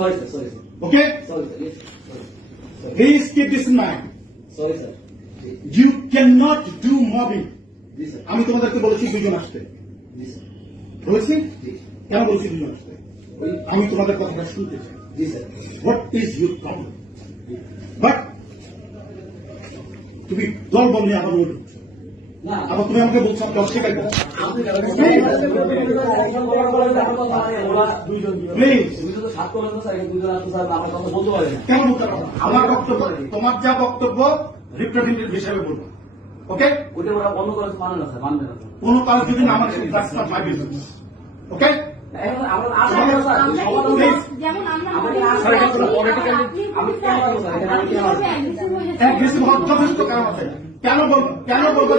Sorry, sir. Sorry, sir. Okay? Sorry, sir. Yes, sorry. Sorry. Please keep this in mind. Sorry, sir. You cannot do mobbing. G sir. আমি তোমাদেরকে বলেছি দুজন আসতে। জি sir. বলেছি? জি। কেন বলেছি দুজন আসতে? আমি তোমাদের কথাটা শুনতে চাই। জি sir. What is your problem? But তুমি দল বল নিয়ে আবার বলছো। না, আবার তুমি আমাকে বলছো আমাকে অস্বীকার করো। আপনি কেন প্লিজ তুমি তো সাত করেন তো স্যার, এখানে দুজন আসতো স্যার, আমার কথা বলতে পারেন না। কেন বলতে পারো? আমার বক্তব্য তোমার যা বক্তব্য রিপ্রেজেন্টেটিভ হিসেবে বলবো। ওকে? ওটা ওরা বন্ধ করে মানে না স্যার, মানবে না স্যার। কোন কাজ যদি না আমার that's not my business. ওকে? এখন আমরা আসা কেন স্যার? সমাধান Please. যেমন আমরা আমাদের স্যার, এটা তো politically আমি কেন পারবো স্যার? এখানে আমি কেন পারবো? অ্যাগ্রেসিভ হওয়ার যথেষ্ট কারণ আছে। কেন বলবো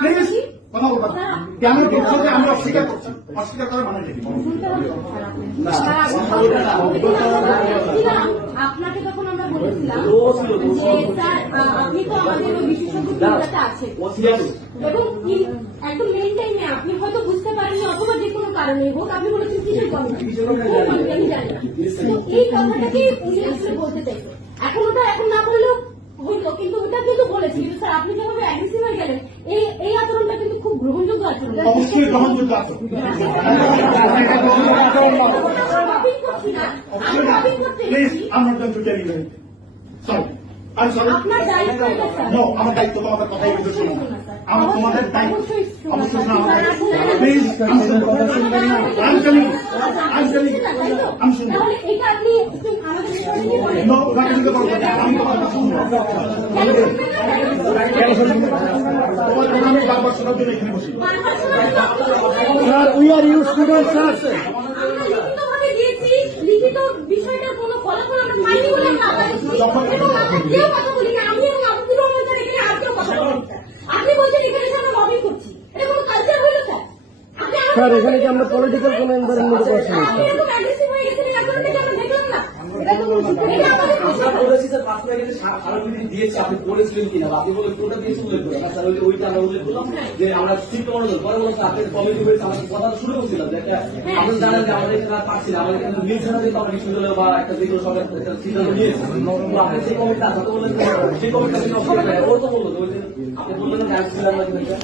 প্লিজ কথা বলবো না। কেন বলছো যে আমি অস্বীকার করছি? অস্বীকার করার মানে কি? আপনাকে যখন আমরা বলেছিলাম যে স্যার আপনি তো আমাদের ওই বিশেষজ্ঞ টিমটাতে আছেন এবং একদম মেন টাইমে আপনি হয়তো বুঝতে পারেননি অথবা যে কোনো কারণে হোক আপনি বলেছেন কিসের কমিটি আমি জানি না। তো এই কথাটাকে উনি আসলে বলতে চাইছেন। এখন না বললেও হইতো, কিন্তু ওটা কিন্তু বলেছি। কিন্তু স্যার আপনি যেভাবে অ্যাগ্রেসিভ হয়ে গেলেন, এই আচরণটা কিন্তু খুব গ্রহণযোগ্য আচরণ। অবশ্যই গ্রহণযোগ্য আছে। Please I'm not going to tell you anything. Sorry. I'm sorry. আপনার দায়িত্ব এটা স্যার। No, আমার দায়িত্ব তোমাদের কথাই কিন্তু শোনো না। আমার তোমাদের দায়িত্ব অবশ্যই শোনা। অবশ্যই শোনা আমার দায়িত্ব। Please I'm telling you. I'm শুনবো। তাহলে এটা আপনি আমাদের সাথে নিয়ে বলেন। No, ওটাকে দিতে পারবো না। আমি তোমার কথা শুনবো। তোমার কথা আমি বারবার শোনার জন্য এখানে বসি। Sir we are your students, sir. আমরা লিখিতভাবে দিয়েছি, লিখিত বিষয়টার কোনো ফলাফল আমরা পাইনি বলে আমরা আবার এসেছি। এবং আমরা কেউ কথা বলি না, আমি এবং আব্দুর রহমান স্যার এখানে আর কেউ কথা বলি না। আপনি বলছেন এখানে এসে আমরা লবিং করছি, এটা কোনো কালচার হইল স্যার? স্যার এখানে কি আমরা পলিটিক্যাল কোন এনভায়রনমেন্টে করছি না আপনি এরকম অ্যাগ্রেসিভ হয়ে গেছেন, এই আচরণটাকে আমরা দেখলাম না। এটা আমাদের আমরা বলেছি স্যার 5 মিনিটে স্মারকলিপি দিয়েছি, আপনি পড়েছিলেন কিনা বা আপনি বলে কোনটা দিয়েছি উল্লেখ করে স্যার, ওইটা আমরা উল্লেখ করলাম যে আমরা চিন্তা মনোযোগ পরে বলছি আপনাদের কমিটি হয়েছে, আমাদের কথা শুনে বলছিলাম যে একটা আপনি জানেন যে আমাদের এখানে পারছি না, আমাদের এখানে নিউজ চ্যানেল থেকে আমরা বিশ্ববিদ্যালয় বা একটা যেগুলো সব একটা সিদ্ধান্ত নিয়েছি, আপনি সেই কমিটি আছে তো বললেন সেই কমিটি ও তো বললো যে আপনি বললেন যে